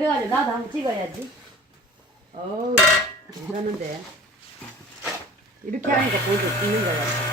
그래가지고 나도 한번 찍어야지. 어우, 괜찮은데. 이렇게 하니까 보니까 찍는 거야.